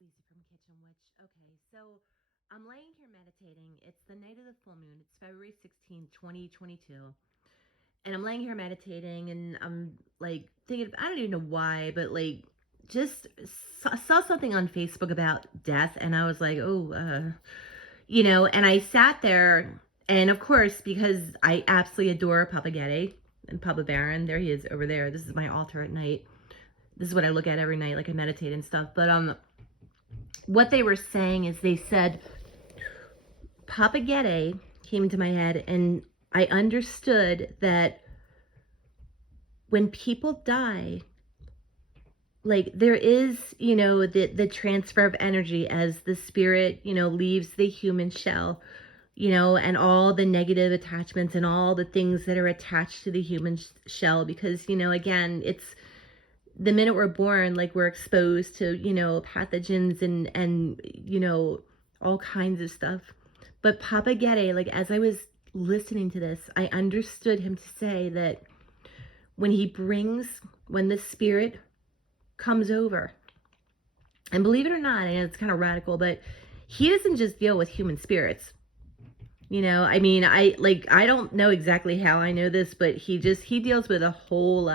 Lisa from Kitchen Witch. Okay, so I'm laying here meditating. It's the night of the full moon. It's February 16th, 2022. And I'm laying here meditating and I'm like thinking, I don't even know why, but like just saw something on Facebook about death. And I was like, oh, and I sat there. And of course, because I absolutely adore Papa Gede and Papa Baron, there he is over there. This is my altar at night. This is what I look at every night, like I meditate and stuff. But what they were saying is they said Papa Gede came into my head, and I understood that when people die, like there is, the transfer of energy as the spirit, leaves the human shell, and all the negative attachments and all the things that are attached to the human shell, because, again, it's the minute we're born, like we're exposed to, pathogens and, all kinds of stuff. But Papa Gede, like as I was listening to this, I understood him to say that when the spirit comes over, and believe it or not, I know it's kind of radical, but he doesn't just deal with human spirits. I don't know exactly how I know this, but he deals with a whole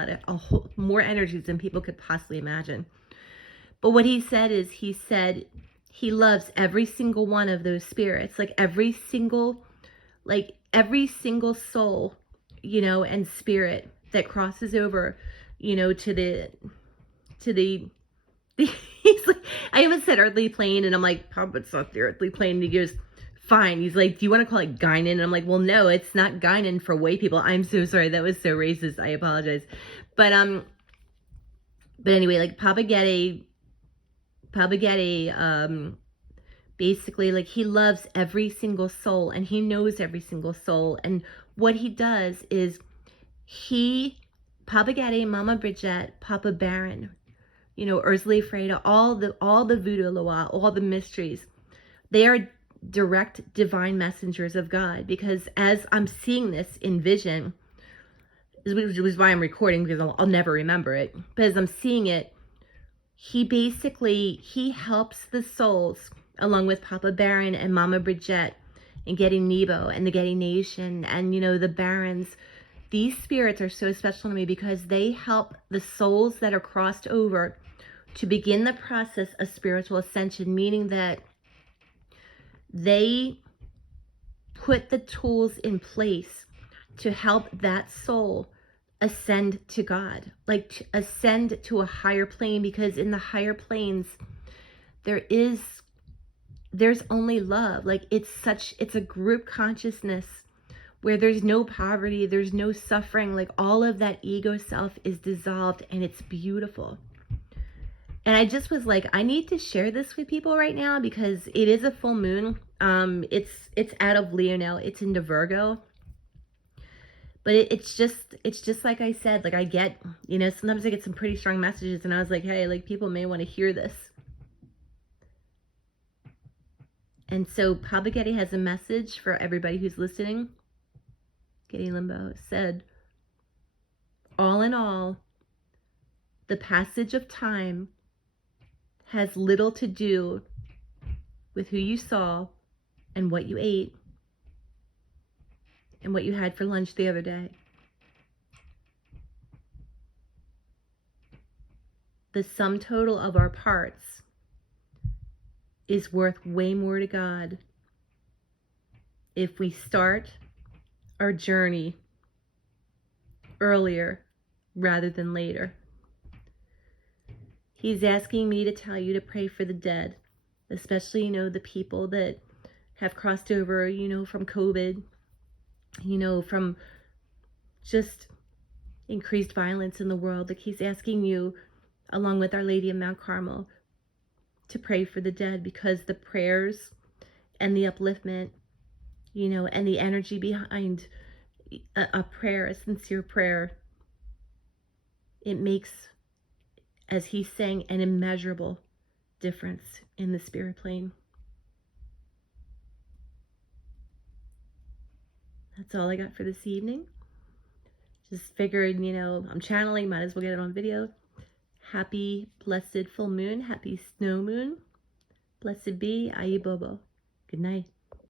more energies than people could possibly imagine. But what he said is, he loves every single one of those spirits, like every single soul, and spirit that crosses over, to the he's like, I almost said earthly plane, and I'm like, Papa, it's not the earthly plane. And he goes, fine. He's like, do you want to call it Guinan? And I'm like, well, no, it's not Guinan for white people. I'm so sorry. That was so racist. I apologize. But anyway, like Papa Gede, basically, like he loves every single soul and he knows every single soul. And what he does is Papa Gede, Mama Bridget, Papa Baron, Ursula Freda, all the voodoo loa, all the mysteries, they are direct divine messengers of God, because as I'm seeing this in vision, which is why I'm recording, because I'll never remember it, but as I'm seeing it, he helps the souls, along with Papa Baron and Mama Bridget and Gede Nebo and the Gede Nation and, the Barons. These spirits are so special to me because they help the souls that are crossed over to begin the process of spiritual ascension, meaning that they put the tools in place to help that soul ascend to God, like to ascend to a higher plane, because in the higher planes, there's only love. Like it's a group consciousness where there's no poverty, there's no suffering, like all of that ego self is dissolved, and it's beautiful. And I just was like, I need to share this with people right now because it is a full moon. It's out of Leo now. It's into Virgo. But it's just like I said, like I get, sometimes I get some pretty strong messages, and I was like, hey, like people may want to hear this. And so Papa Gede has a message for everybody who's listening. Gede Limbo said, all in all, the passage of time has little to do with who you saw and what you ate and what you had for lunch the other day. The sum total of our parts is worth way more to God if we start our journey earlier rather than later. He's asking me to tell you to pray for the dead, especially, the people that have crossed over, from COVID, from just increased violence in the world. Like he's asking you, along with Our Lady of Mount Carmel, to pray for the dead, because the prayers and the upliftment, and the energy behind a prayer, a sincere prayer, it makes, as he's saying, an immeasurable difference in the spirit plane. That's all I got for this evening. Just figured, I'm channeling, might as well get it on video. Happy blessed full moon, happy snow moon. Blessed be. Ayi Bobo. Good night.